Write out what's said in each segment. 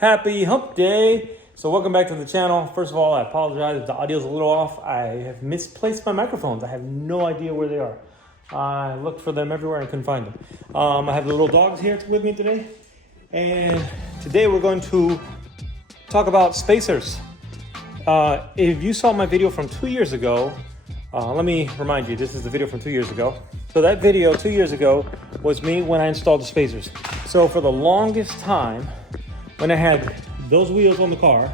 Happy hump day. So welcome back to the channel. First of all, I apologize if the audio's a little off. I have misplaced my microphones. I have no idea where they are. I looked for them everywhere and I couldn't find them. I have the little dogs here with me today. And today we're going to talk about spacers. If you saw my video from 2 years ago, let me remind you, this is the video from 2 years ago. So that video 2 years ago was me when I installed the spacers. So for the longest time, when I had those wheels on the car,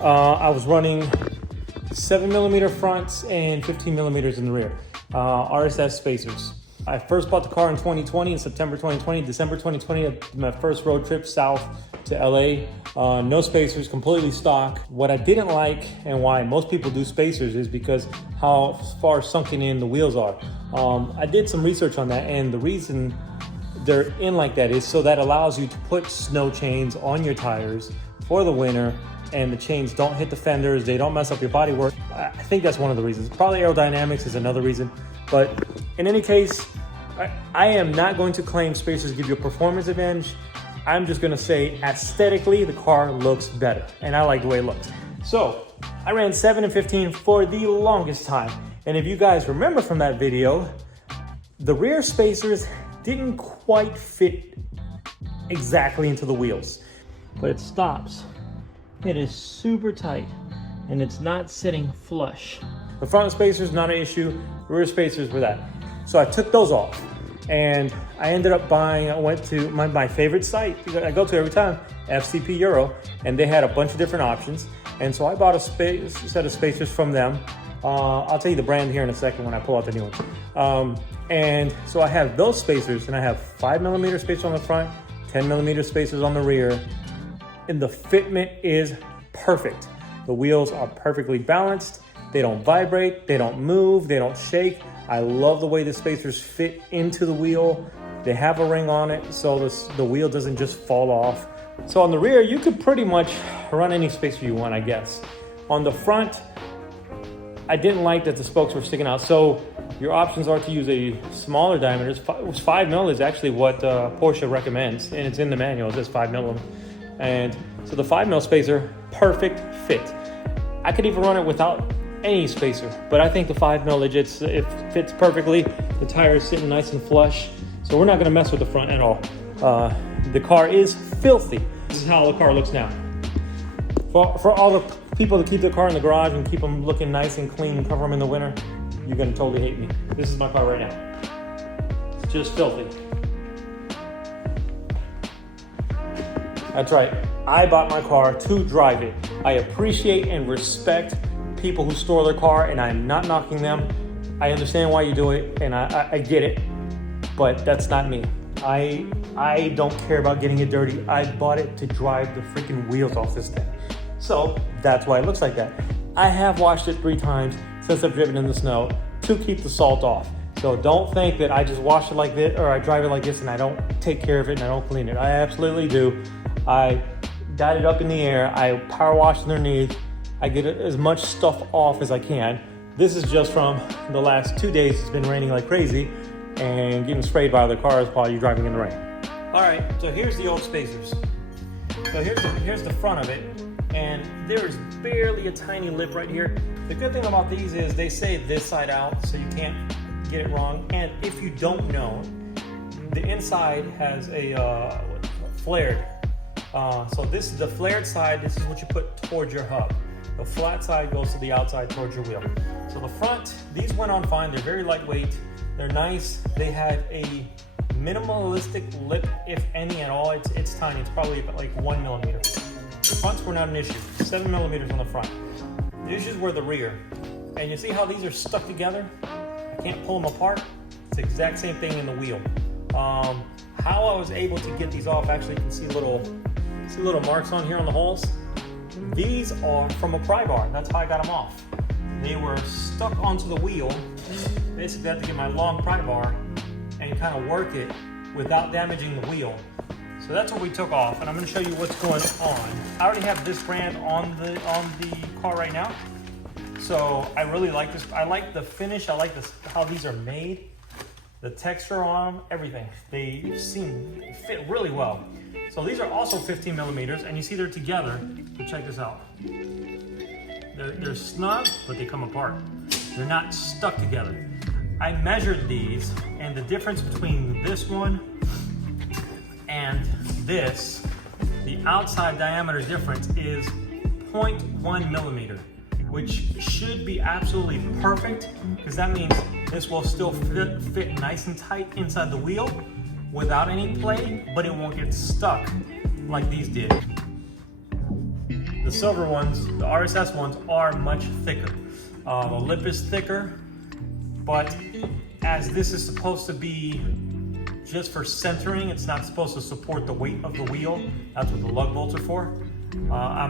I was running 7mm fronts and 15mm in the rear, RSS spacers. I first bought the car in 2020, in September 2020, December 2020, my first road trip south to LA. No spacers, completely stock. What I didn't like and why most people do spacers is because how far sunken in the wheels are. I did some research on that, and the reason they're in like that is so that allows you to put snow chains on your tires for the winter, and the chains don't hit the fenders, they don't mess up your bodywork. I think that's one of the reasons. Probably aerodynamics is another reason, but in any case, I am not going to claim spacers give you a performance advantage. I'm just gonna say aesthetically, the car looks better, and I like the way it looks. So I ran 7 and 15 for the longest time, and if you guys remember from that video, the rear spacers didn't quite fit exactly into the wheels, but it stops. It is super tight and it's not sitting flush. The front spacers, not an issue. The rear spacers were that. So I took those off and I ended up buying, I went to my favorite site I go to every time, FCP Euro, and they had a bunch of different options. And so I bought a set of spacers from them. I'll tell you the brand here in a second when I pull out the new ones. And so I have those spacers, and I have 5mm spacers on the front, 10mm spacers on the rear, and the fitment is perfect. The wheels are perfectly balanced. They don't vibrate, they don't move, they don't shake. I love the way the spacers fit into the wheel. They have a ring on it, so the wheel doesn't just fall off. So on the rear, you could pretty much run any spacer you want, I guess. On the front, I didn't like that the spokes were sticking out. So your options are to use a smaller diameter. 5mm is actually what Porsche recommends, and it's in the manual, it says 5mm. And so the 5mm spacer, perfect fit. I could even run it without any spacer, but I think the 5mm, it fits perfectly. The tire is sitting nice and flush, so we're not gonna mess with the front at all. The car is filthy. This is how the car looks now. For all the people that keep their car in the garage and keep them looking nice and clean and cover them in the winter, you're gonna totally hate me. This is my car right now. It's just filthy. That's right, I bought my car to drive it. I appreciate and respect people who store their car, and I'm not knocking them. I understand why you do it, and I get it, but that's not me. I don't care about getting it dirty. I bought it to drive the freaking wheels off this thing. So that's why it looks like that. I have washed it 3 times since I've driven in the snow to keep the salt off. So don't think that I just wash it like this, or I drive it like this and I don't take care of it and I don't clean it. I absolutely do. I got it up in the air. I power wash underneath. I get as much stuff off as I can. This is just from the last 2 days. It's been raining like crazy and getting sprayed by other cars while you're driving in the rain. All right, so here's the old spacers. So here's the front of it. And there's barely a tiny lip right here. The good thing about these is they say this side out, so you can't get it wrong. And if you don't know, the inside has a flared. So this is the flared side. This is what you put towards your hub. The flat side goes to the outside towards your wheel. So the front, these went on fine. They're very lightweight. They're nice. They have a minimalistic lip, if any at all. It's tiny. It's probably about like 1mm. The fronts were not an issue. 7mm on the front. The issues were the rear. And you see how these are stuck together? I can't pull them apart. It's the exact same thing in the wheel. How I was able to get these off, actually you can see little marks on here on the holes. These are from a pry bar. That's how I got them off. They were stuck onto the wheel. Basically I had to get my long pry bar and kind of work it without damaging the wheel. So that's what we took off, and I'm going to show you what's going on. I already have this brand on the car right now, so I really like this. I like the finish. I like how these are made. the texture on them, everything. They fit really well. So these are also 15 millimeters, and you see they're together. So check this out. They're snug, but they come apart. They're not stuck together. I measured these, and the difference between this one and this, the outside diameter difference is 0.1 millimeter, which should be absolutely perfect, because that means this will still fit nice and tight inside the wheel without any play, but it won't get stuck like these did. The silver ones, the RSS ones, are much thicker. The lip is thicker, but as this is supposed to be just for centering, it's not supposed to support the weight of the wheel. That's what the lug bolts are for. I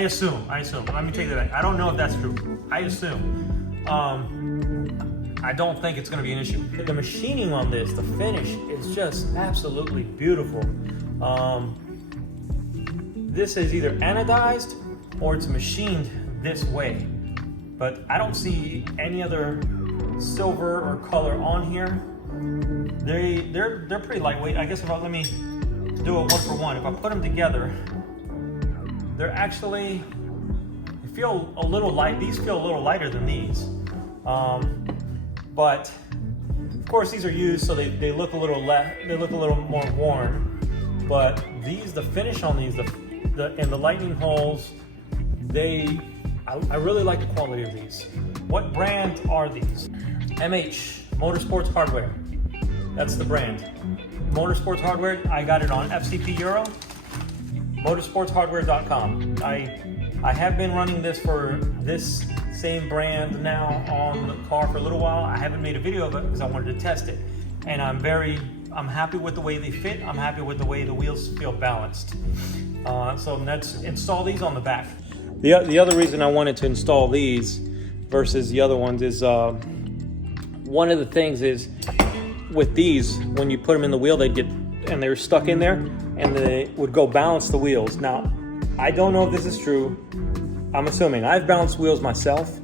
assume, let me take that back. I don't know if that's true. I assume. I don't think it's gonna be an issue. The machining on this, the finish, is just absolutely beautiful. This is either anodized or it's machined this way. But I don't see any other silver or color on here. They're pretty lightweight. I guess let me do it one for one. If I put them together, they're actually, they feel a little light. These feel a little lighter than these. But of course these are used, so they look a little more worn. But these, the finish on these, and the lightning holes, I really like the quality of these. What brand are these? MH, Motorsports Hardware. That's the brand. Motorsports Hardware, I got it on FCP Euro, motorsportshardware.com. I have been running this for this same brand now on the car for a little while. I haven't made a video of it because I wanted to test it. And I'm happy with the way they fit. I'm happy with the way the wheels feel balanced. So let's install these on the back. The other reason I wanted to install these versus the other ones is one of the things is with these, when you put them in the wheel, they're stuck in there, and they would go balance the wheels. Now, I don't know if this is true. I'm assuming. I've balanced wheels myself,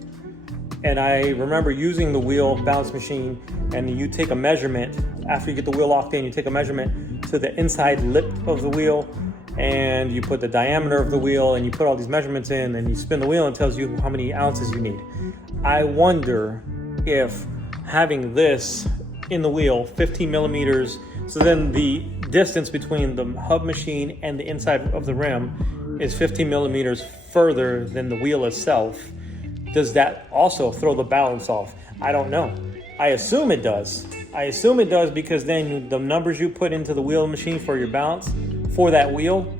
and I remember using the wheel balance machine, and you take a measurement after you get the wheel locked in. You take a measurement to the inside lip of the wheel, and you put the diameter of the wheel, and you put all these measurements in, and you spin the wheel, and it tells you how many ounces you need. I wonder if having this in the wheel, 15 millimeters, so then the distance between the hub machine and the inside of the rim is 15 millimeters further than the wheel itself. Does that also throw the balance off? I don't know. I assume it does. Because then the numbers you put into the wheel machine for your balance for that wheel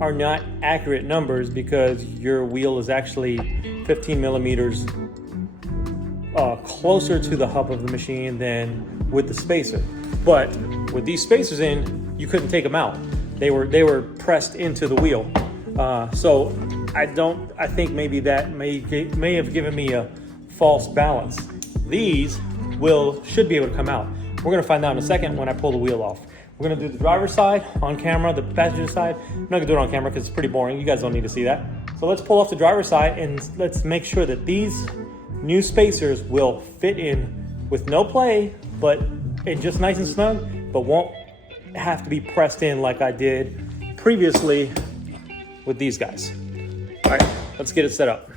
are not accurate numbers, because your wheel is actually 15 millimeters closer to the hub of the machine than with the spacer. But with these spacers in, you couldn't take them out. They were pressed into the wheel. So I think maybe that may have given me a false balance. These should be able to come out. We're gonna find out in a second when I pull the wheel off. We're gonna do the driver's side on camera, the passenger side. I'm not gonna do it on camera because it's pretty boring. You guys don't need to see that. So let's pull off the driver's side and let's make sure that these new spacers will fit in with no play, but it's just nice and snug, but won't have to be pressed in like I did previously with these guys. All right, let's get it set up.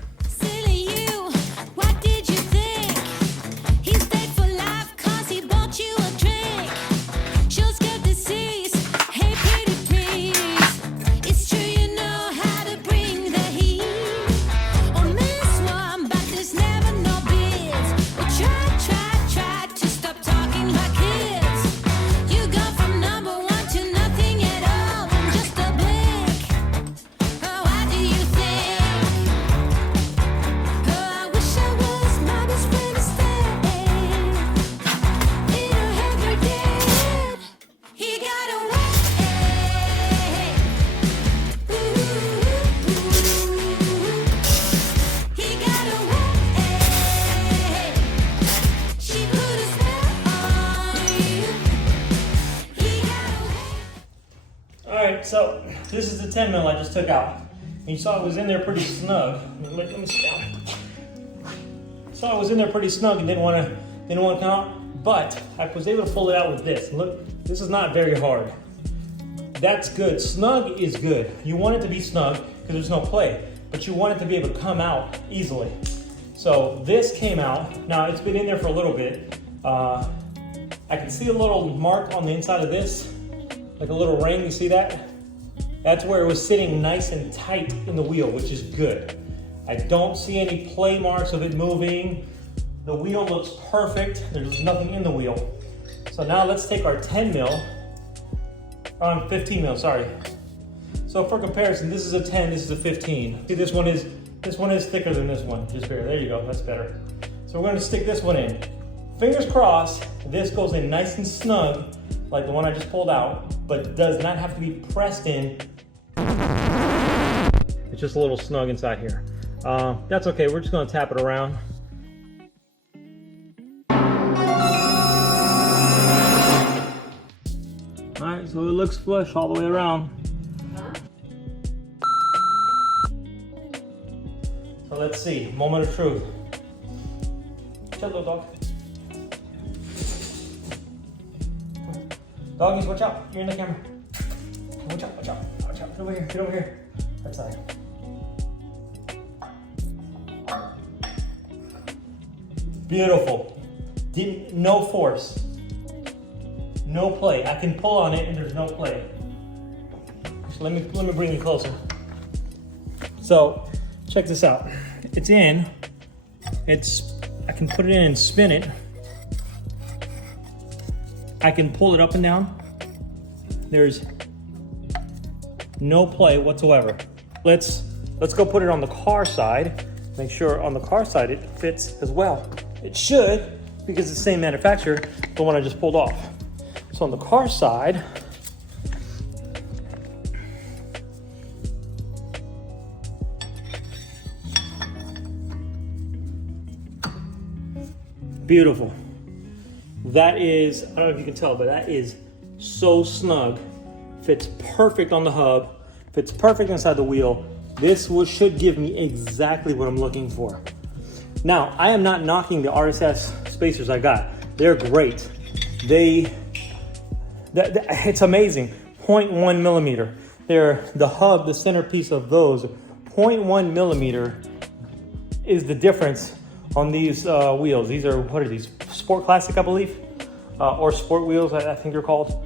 So this is the 10 mil I just took out. And you saw it was in there pretty snug. Let me sit down. Saw it was in there pretty snug and didn't want to didn't want to come out, but I was able to pull it out with this. Look, this is not very hard. That's good. Snug is good. You want it to be snug because there's no play, but you want it to be able to come out easily. So this came out. Now it's been in there for a little bit. I can see a little mark on the inside of this, like a little ring. You see that? That's where it was sitting nice and tight in the wheel, which is good. I don't see any play marks of it moving. The wheel looks perfect. There's nothing in the wheel. So now let's take our 10 mil, 15 mil, sorry. So for comparison, this is a 10, this is a 15. See, this one is thicker than this one. Just here, there you go, that's better. So we're gonna stick this one in. Fingers crossed, this goes in nice and snug, like the one I just pulled out, but does not have to be pressed in. It's just a little snug inside here. That's okay, we're just gonna tap it around. All right, so it looks flush all the way around. So let's see, moment of truth. Chill, little dog. Doggies, watch out, you're in the camera. Watch out, watch out, watch out, get over here, that side. Beautiful, no force. No play. I can pull on it and there's no play. So let me bring you closer. So check this out. It's in. I can put it in and spin it. I can pull it up and down. There's no play whatsoever. Let's go put it on the car side. Make sure on the car side it fits as well. It should, because it's the same manufacturer, the one I just pulled off. So on the car side, beautiful. That is, I don't know if you can tell, but that is so snug. Fits perfect on the hub, fits perfect inside the wheel. This should give me exactly what I'm looking for. Now, I am not knocking the RSS spacers I got. They're great. It's amazing. 0.1 millimeter. The hub, the centerpiece of those, 0.1 millimeter is the difference on these wheels. These are, what are these? Sport Classic, I believe, or Sport wheels, I think they're called.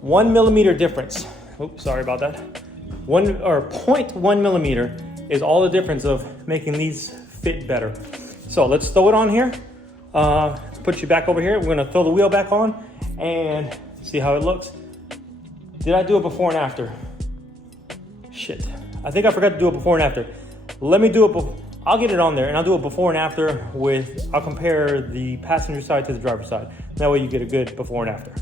1 millimeter difference. Oops, sorry about that. 0.1 millimeter is all the difference of making these fit better. So let's throw it on here. Put you back over here. We're gonna throw the wheel back on and see how it looks. Did I do it before and after? Shit, I think I forgot to do it before and after. Let me do it, I'll get it on there and I'll do it before and after I'll compare the passenger side to the driver's side. That way you get a good before and after.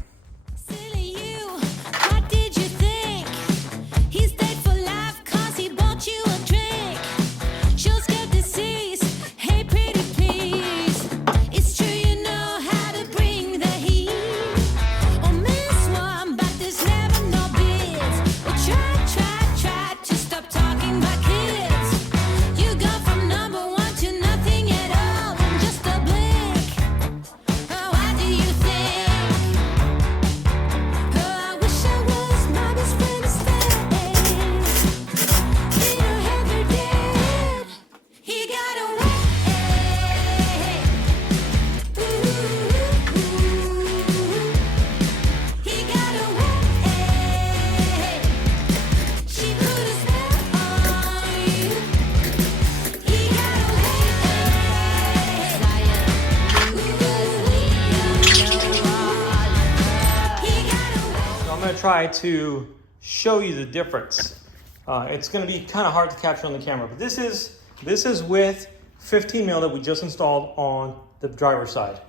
Try to show you the difference. It's going to be kind of hard to capture on the camera, but this is with 15 mil that we just installed on the driver's side.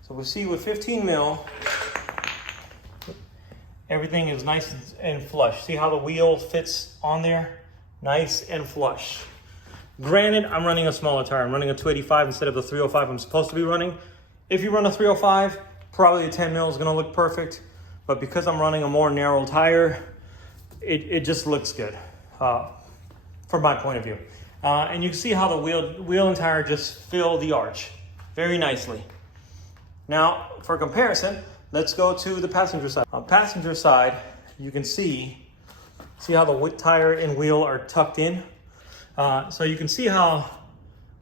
So we'll see with 15 mil, everything is nice and flush. See how the wheel fits on there? Nice and flush. Granted, I'm running a smaller tire. I'm running a 285 instead of the 305 I'm supposed to be running. If you run a 305, probably a 10 mil is going to look perfect. But because I'm running a more narrow tire, it just looks good from my point of view. And you can see how the wheel and tire just fill the arch very nicely. Now, for comparison, let's go to the passenger side. On passenger side, you can see how the tire and wheel are tucked in. So you can see how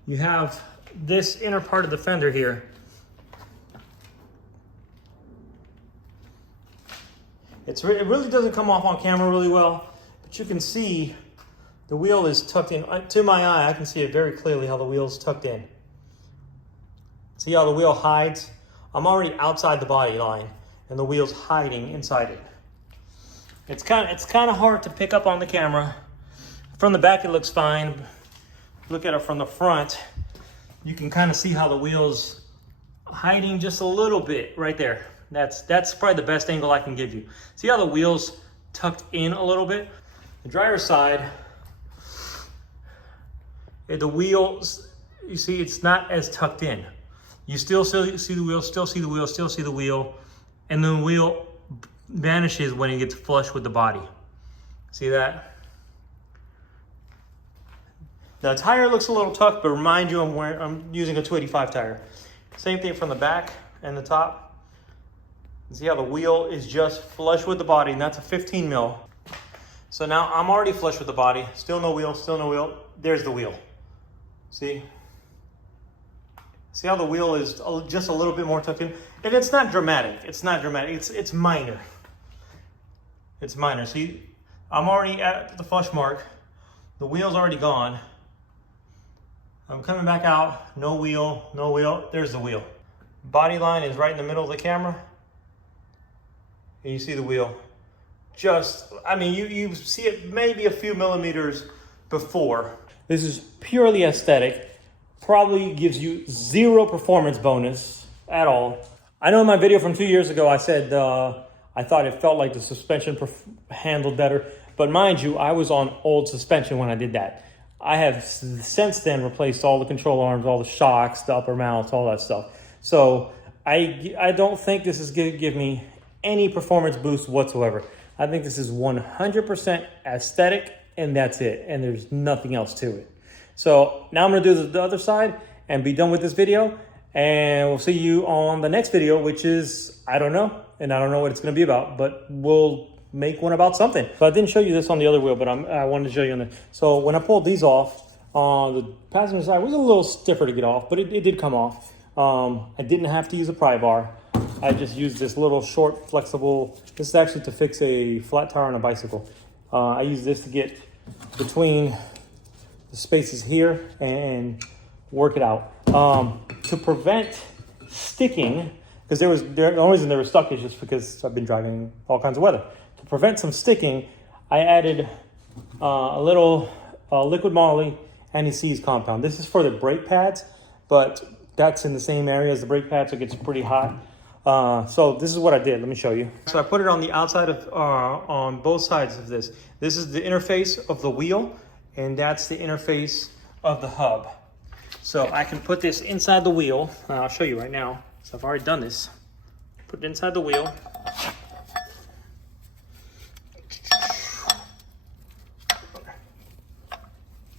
you have this inner part of the fender here. It really doesn't come off on camera really well, but you can see the wheel is tucked in. To my eye, I can see it very clearly how the wheel is tucked in. See how the wheel hides? I'm already outside the body line, and the wheel's hiding inside it. It's kind of hard to pick up on the camera. From the back, it looks fine. Look at it from the front. You can kind of see how the wheel's hiding just a little bit right there. That's probably the best angle I can give you. See how the wheel's tucked in a little bit? The driver's side, the wheels, you see it's not as tucked in. You still see the wheel, still see the wheel, still see the wheel, and the wheel vanishes when it gets flush with the body. See that? The tire looks a little tucked, but remind you I'm using a 285 tire. Same thing from the back and the top. See how the wheel is just flush with the body, and that's a 15 mil. So now I'm already flush with the body. Still no wheel, still no wheel. There's the wheel. See? See how the wheel is just a little bit more tucked in? And it's not dramatic. It's not dramatic. It's minor. It's minor. See, I'm already at the flush mark. The wheel's already gone. I'm coming back out. No wheel, no wheel. There's the wheel. Body line is right in the middle of the camera. And you see the wheel. You see it maybe a few millimeters before. This is purely aesthetic. Probably gives you 0 performance bonus at all. I know in my video from 2 years ago, I said I thought it felt like the suspension handled better. But mind you, I was on old suspension when I did that. I have since then replaced all the control arms, all the shocks, the upper mounts, all that stuff. So I don't think this is going to give me any performance boost whatsoever. I think this is 100% aesthetic, and that's it. And there's nothing else to it. So now I'm going to do the other side and be done with this video. And we'll see you on the next video, which is, I don't know. And I don't know what it's going to be about, but we'll make one about something. So I didn't show you this on the other wheel, but I wanted to show you on the. So when I pulled these off, the passenger side was a little stiffer to get off, but it did come off. I didn't have to use a pry bar. I just used this little short, flexible. This is actually to fix a flat tire on a bicycle. I use this to get between the spaces here and work it out. To prevent sticking, because the only reason they were stuck is just because I've been driving all kinds of weather. To prevent some sticking, I added a little liquid moly anti-seize compound. This is for the brake pads, but that's in the same area as the brake pads, so it gets pretty hot. So this is what I did. Let me show you. So I put it on the outside of, on both sides of this. This is the interface of the wheel, and that's the interface of the hub. So I can put this inside the wheel. I'll show you right now. So I've already done this. Put it inside the wheel.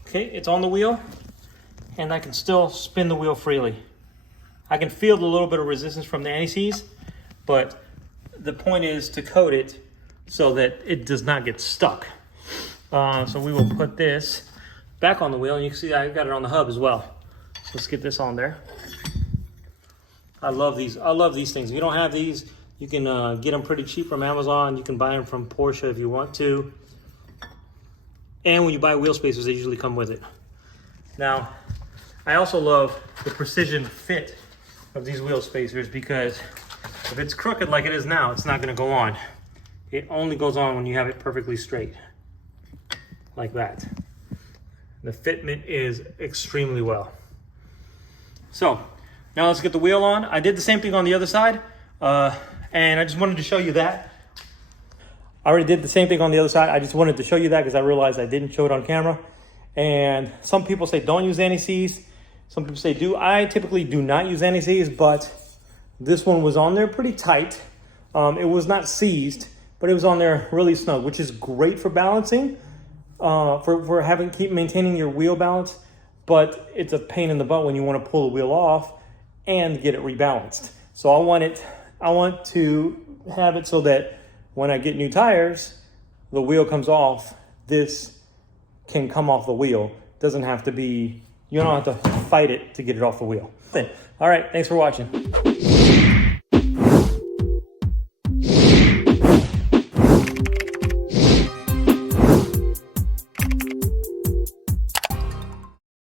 Okay, it's on the wheel, and I can still spin the wheel freely. I can feel the little bit of resistance from the anti-seize, but the point is to coat it so that it does not get stuck. So we will put this back on the wheel, and you can see I got it on the hub as well. So let's get this on there. I love these. I love these things. If you don't have these, you can get them pretty cheap from Amazon. You can buy them from Porsche if you want to. And when you buy wheel spacers, they usually come with it. Now, I also love the precision fit of these wheel spacers, because if it's crooked like it is now, it's not going to go on. It only goes on when you have it perfectly straight, like that. The fitment is extremely well. So now let's get the wheel on. I did the same thing on the other side, and I just wanted to show you that. I already did the same thing on the other side. I just wanted to show you that because I realized I didn't show it on camera. And some people say don't use anti-seize. Some people say do. I typically do not use anti-seize, but this one was on there pretty tight. It was not seized, but it was on there really snug, which is great for balancing, for keep maintaining your wheel balance. But it's a pain in the butt when you want to pull the wheel off and get it rebalanced. So I want to have it so that when I get new tires, the wheel comes off, this can come off the wheel. Doesn't have to be, you don't have to fight it to get it off the wheel. All right, thanks for watching.